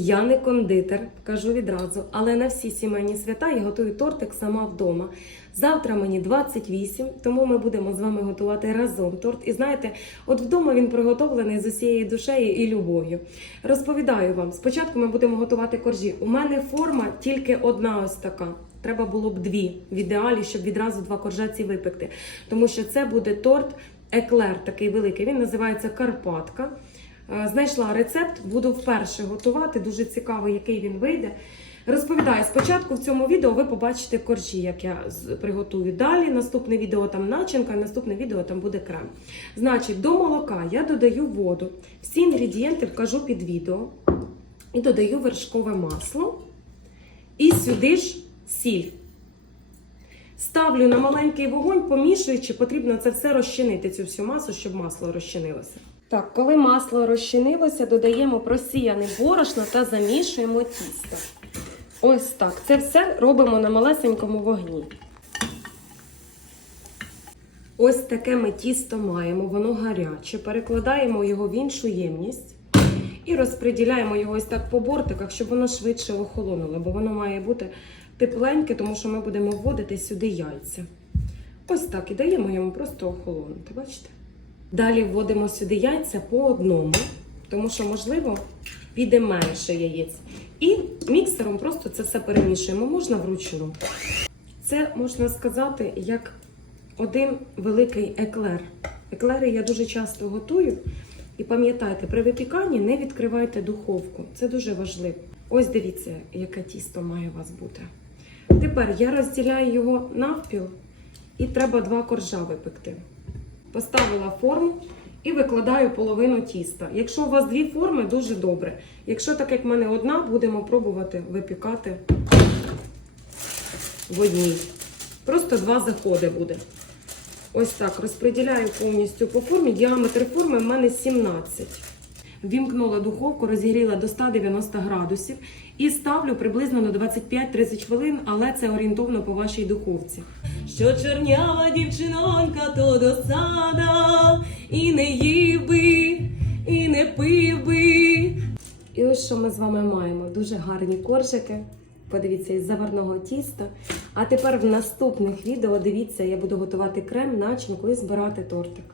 Я не кондитер, кажу відразу, але на всі сімейні свята я готую тортик сама вдома. Завтра мені 28, тому ми будемо з вами готувати разом торт. І знаєте, от вдома він приготовлений з усією душею і любов'ю. Розповідаю вам, спочатку ми будемо готувати коржі. У мене форма тільки одна ось така. Треба було б дві в ідеалі, щоб відразу два коржаці випекти. Тому що це буде торт еклер, такий великий. Він називається Карпатка. Е, Знайшла рецепт, буду вперше готувати. Дуже цікаво, який він вийде. Розповідаю, спочатку в цьому відео ви побачите коржі, як я приготую. Далі наступне відео там начинка, наступне відео там буде крем. Значить, до молока я додаю воду. Всі інгредієнти вкажу під відео. І додаю вершкове масло. І сюди ж сіль. Ставлю на маленький вогонь, помішуючи, потрібно це все розчинити, цю всю масу, щоб масло розчинилося. Так, коли масло розчинилося, додаємо просіяне борошно та замішуємо тісто. Ось так. Це все робимо на малесенькому вогні. Ось таке ми тісто маємо, воно гаряче. Перекладаємо його в іншу ємність і розподіляємо його ось так по бортиках, щоб воно швидше охолонуло, бо воно має бути тепленьке, тому що ми будемо вводити сюди яйця. Ось так і даємо йому просто охолонути, бачите? Далі вводимо сюди яйця по одному, тому що, можливо, піде менше яєць. І міксером просто це все перемішуємо, можна вручну. Це можна сказати як один великий еклер. Еклери я дуже часто готую. І пам'ятайте, при випіканні не відкривайте духовку. Це дуже важливо. Ось дивіться, яке тісто має у вас бути. Тепер я розділяю його навпіл, і треба два коржа випекти. Поставила форму і викладаю половину тіста. Якщо у вас дві форми, дуже добре. Якщо так як в мене одна, будемо пробувати випікати в одній. Просто два заходи буде. Ось так розподіляю повністю по формі. Діаметр форми в мене 17. Вімкнула духовку, розігріла до 190 градусів і ставлю приблизно на 25-30 хвилин, але це орієнтовно по вашій духовці. Що чорнява дівчинонька, досада, і не їв би, і не пив би. І ось що ми з вами маємо. Дуже гарні коржики. Подивіться, із заварного тіста. А тепер в наступних відео дивіться, я буду готувати крем, начинку і збирати тортик.